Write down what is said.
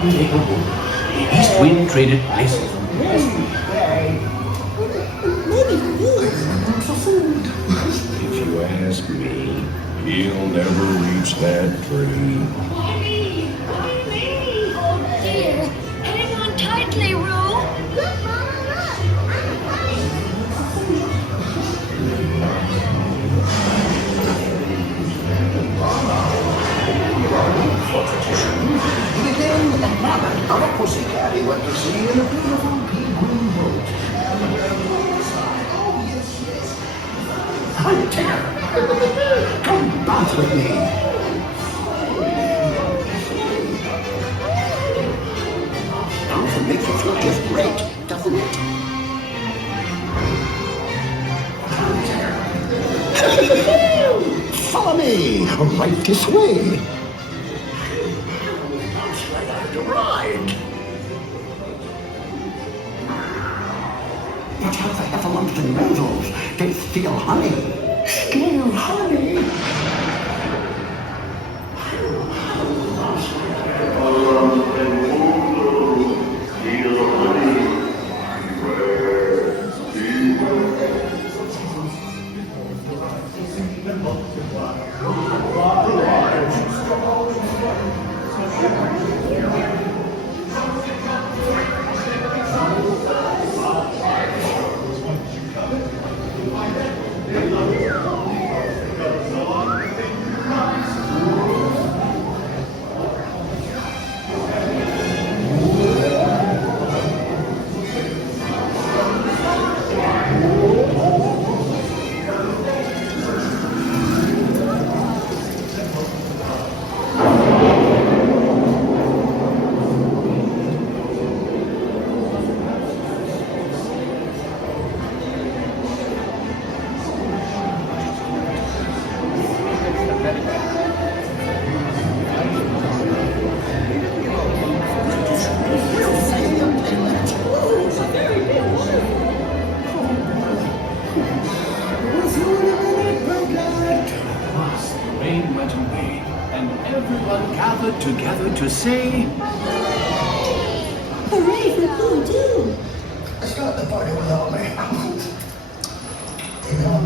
Hundred Acre Wood. The east wind traded places. If you ask me, he'll never reach that tree. Oh dear. Hang on tightly, Roo. Not a pussycat he went to see in a beautiful pea green boat. Hi, Tigger. Come bounce with me. Now it makes you feel just great, doesn't it? Follow me, right this way. Ride. Watch out for heffalumps and weasels. They steal honey. Steal honey? Together to say, Hooray for Pooh, too. Start the party without me. You know,